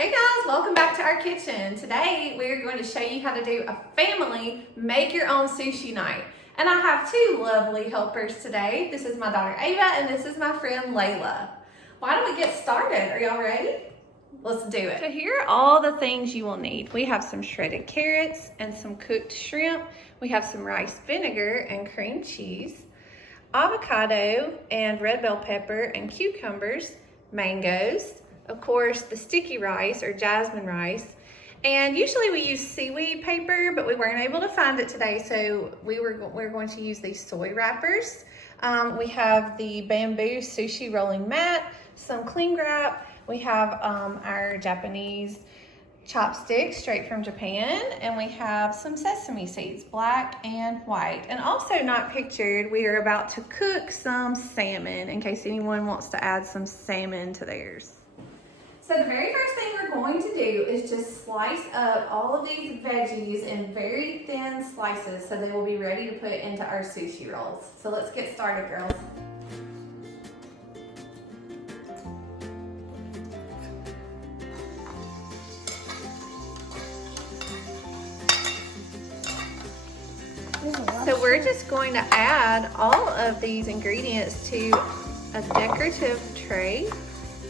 Hey guys, welcome back to our kitchen. Today we're going to show you how to do a family make your own sushi night. And I have two lovely helpers today. This is my daughter Ava and this is my friend Layla. Why don't we get started? Are y'all ready? Let's do it. So here are all the things you will need. We have some shredded carrots and some cooked shrimp. We have some rice vinegar and cream cheese, avocado and red bell pepper and cucumbers, mangoes, of course, the sticky rice or jasmine rice. And usually we use seaweed paper, but we weren't able to find it today, so we're going to use these soy wrappers. We have the bamboo sushi rolling mat, some cling wrap. We have our Japanese chopsticks straight from Japan, and we have some sesame seeds, black and white. And also not pictured, we are about to cook some salmon in case anyone wants to add some salmon to theirs. So the very first thing we're going to do is just slice up all of these veggies in very thin slices so they will be ready to put into our sushi rolls. So let's get started, girls. So we're just going to add all of these ingredients to a decorative tray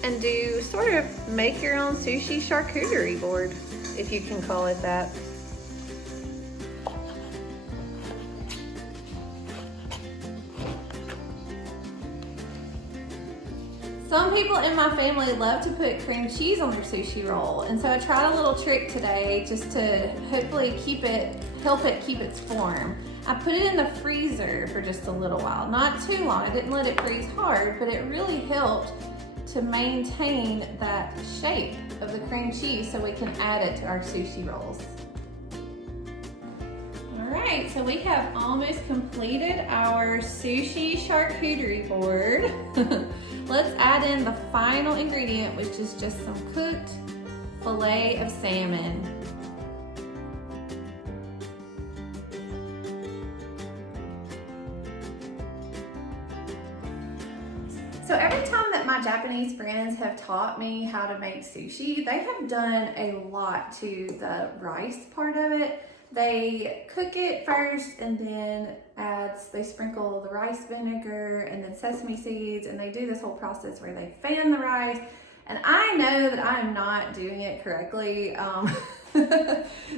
and do sort of make your own sushi charcuterie board, if you can call it that. Some people in my family love to put cream cheese on their sushi roll, and so I tried a little trick today just to hopefully help it keep its form. I put it in the freezer for just a little while, not too long. I didn't let it freeze hard, but it really helped to maintain that shape of the cream cheese so we can add it to our sushi rolls. All right, so we have almost completed our sushi charcuterie board. Let's add in the final ingredient, which is just some cooked fillet of salmon. So every time that my Japanese friends have taught me how to make sushi, they have done a lot to the rice part of it. They cook it first and then they sprinkle the rice vinegar and then sesame seeds, and they do this whole process where they fan the rice. And I know that I'm not doing it correctly.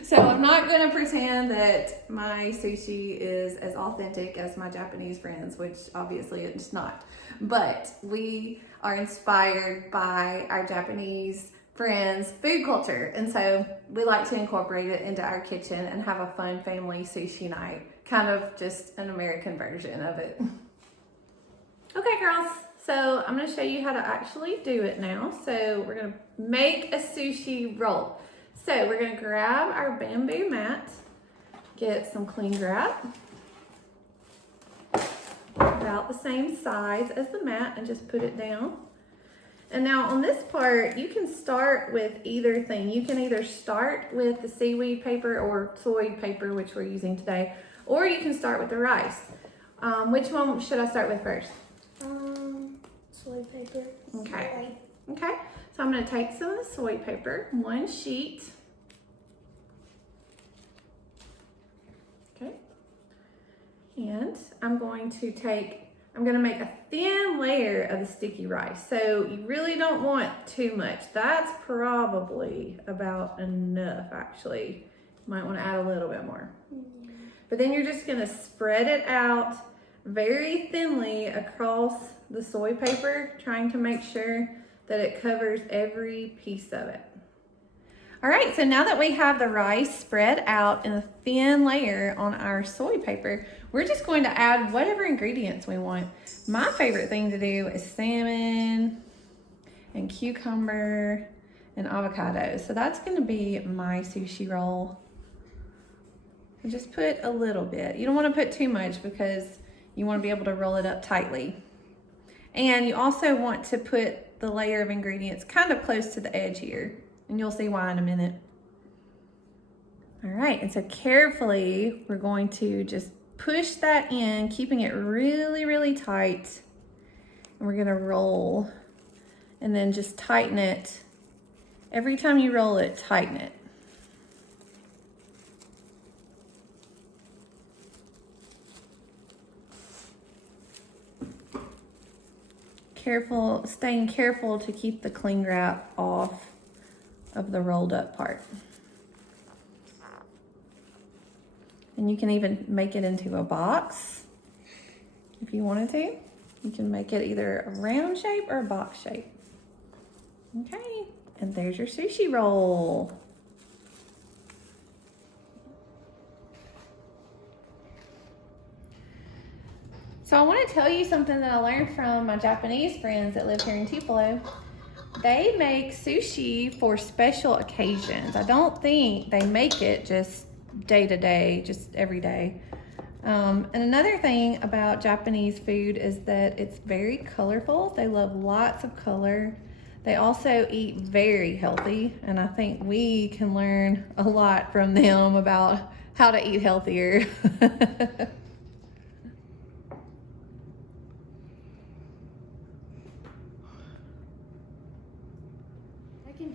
So I'm not gonna pretend that my sushi is as authentic as my Japanese friends, which obviously it's not. But we are inspired by our Japanese friends' food culture. And so we like to incorporate it into our kitchen and have a fun family sushi night, kind of just an American version of it. Okay, girls. So I'm gonna show you how to actually do it now. So we're gonna make a sushi roll. So we're gonna grab our bamboo mat, get some cling wrap, about the same size as the mat, and just put it down. And now on this part, you can start with either thing. You can either start with the seaweed paper or soy paper, which we're using today, or you can start with the rice. Which one should I start with first? Soy paper. Okay. Okay. So I'm going to take some of the soy paper, one sheet. Okay. And I'm going to make a thin layer of the sticky rice. So you really don't want too much. That's probably about enough, actually. You might want to add a little bit more. But then you're just going to spread it out very thinly across the soy paper, trying to make sure that it covers every piece of it. All right, so now that we have the rice spread out in a thin layer on our soy paper, we're just going to add whatever ingredients we want. My favorite thing to do is salmon and cucumber and avocado. So that's gonna be my sushi roll. And just put a little bit. You don't wanna put too much because you wanna be able to roll it up tightly. And you also want to put the layer of ingredients kind of close to the edge here. And you'll see why in a minute. All right, and so carefully, we're going to just push that in, keeping it really, really tight. And we're gonna roll and then just tighten it Every time you roll it, tighten it. Staying careful to keep the cling wrap off of the rolled up part. And you can even make it into a box if you wanted to. You can make it either a round shape or a box shape. Okay, and there's your sushi roll. So I want to tell you something that I learned from my Japanese friends that live here in Tupelo. They make sushi for special occasions. I don't think they make it just day to day, just every day. And another thing about Japanese food is that it's very colorful. They love lots of color. They also eat very healthy, and I think we can learn a lot from them about how to eat healthier.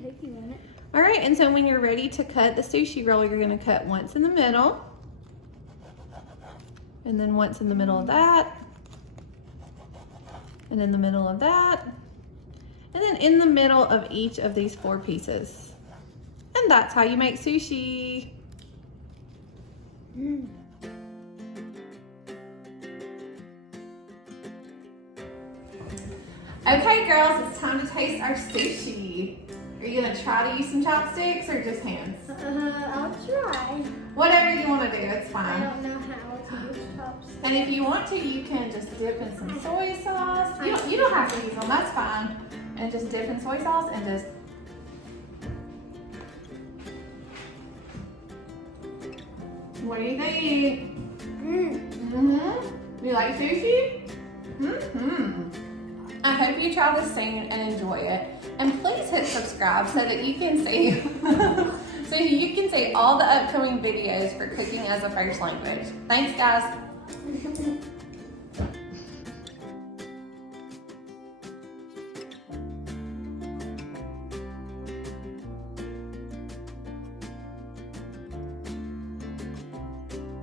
Take you in it. All right, and so when you're ready to cut the sushi roll, you're gonna cut once in the middle, and then once in the middle of that, and in the middle of that, and then in the middle of each of these 4 pieces. And that's how you make sushi. Okay, girls, it's time to taste our sushi. Are you gonna try to use some chopsticks or just hands? I'll try. Whatever you want to do, it's I fine. don't know how to use chopsticks. And if you want to, you can just dip in some soy sauce. You don't have to use them, that's fine. And just dip in soy sauce and just... What do you think? You like sushi? I hope you try this soon and enjoy it. And please hit subscribe so that you can see all the upcoming videos for cooking as a first language. Thanks, guys.